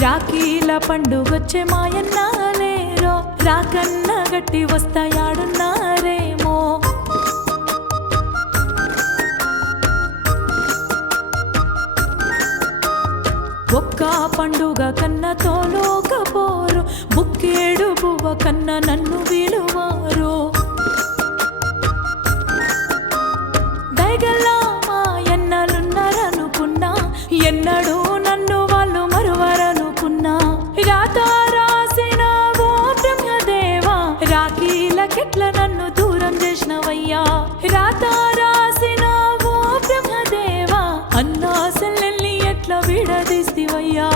రాఖీల పండుగొచ్చే మాయన్నాలేరో రాకన్న గట్టి వస్తాయాడున్నారేమో ఒక్క పండుగ కన్న తోలోకపోరు బుక్కేడు బువ్వ కన్న నన్ను విలువారు దయగల్లా మా ఎన్నలున్నారనుకున్నా ఎన్నడూ నన్ను వాళ్ళు మరువరనుకున్నా రాత రాసిన ఓ బ్రహ్మదేవా రాఖీలకెట్ల నన్ను దూరం చేసినవయ్యా రాత రాసిన ఓ బ్రహ్మదేవా అన్నా సెల్లెల్ని ఎట్లా విడదీస్తివయ్యా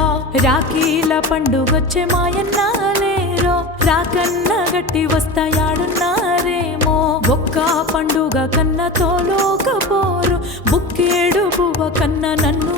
రాఖీల పండుగొచ్చే మాయన్నాలేరో రాకన్న గట్టి వస్తాయాడున్నారేమో ఒక్క పండుగ కన్న తోలోకపోరు బుక్కేడు బువ్వ కన్న నన్ను